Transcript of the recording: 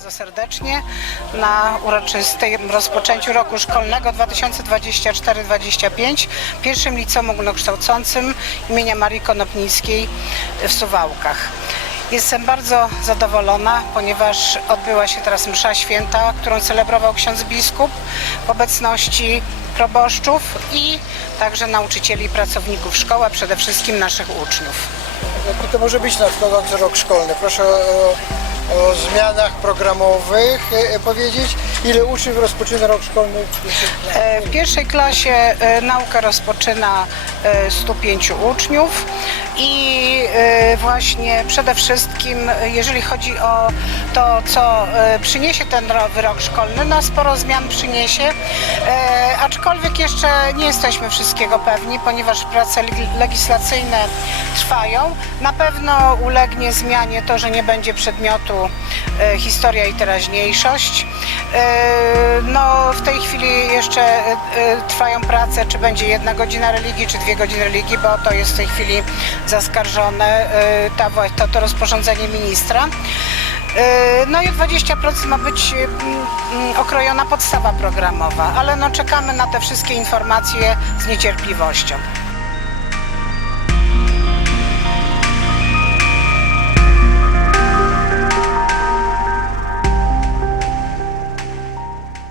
bardzo serdecznie na uroczystym rozpoczęciu roku szkolnego 2024-2025 w pierwszym liceum ogólnokształcącym imienia Marii Konopnickiej w Suwałkach. Jestem bardzo zadowolona, ponieważ odbyła się teraz msza święta, którą celebrował ksiądz biskup w obecności proboszczów i także nauczycieli i pracowników szkoły, a przede wszystkim naszych uczniów. Jaki to może być nadchodzący rok szkolny? Proszę o, o zmianach programowych e, powiedzieć. Ile uczniów rozpoczyna rok szkolny? w pierwszej klasie? E, e, naukę rozpoczyna e, 105 uczniów i e, właśnie przede wszystkim, jeżeli chodzi o to, co e, przyniesie ten nowy rok szkolny, no sporo zmian przyniesie, e, aczkolwiek jeszcze nie jesteśmy wszystkiego pewni, ponieważ prace leg- legislacyjne trwają. Na pewno ulegnie zmianie to, że nie będzie przedmiotu historia i teraźniejszość. No, w tej chwili jeszcze trwają prace, czy będzie jedna godzina religii, czy dwie godziny religii, bo to jest w tej chwili zaskarżone, e, ta, to, to rozporządzenie ministra. E, No i o 20% ma być mm, mm, okrojona podstawa programowa, ale no czekamy na te wszystkie informacje z niecierpliwością.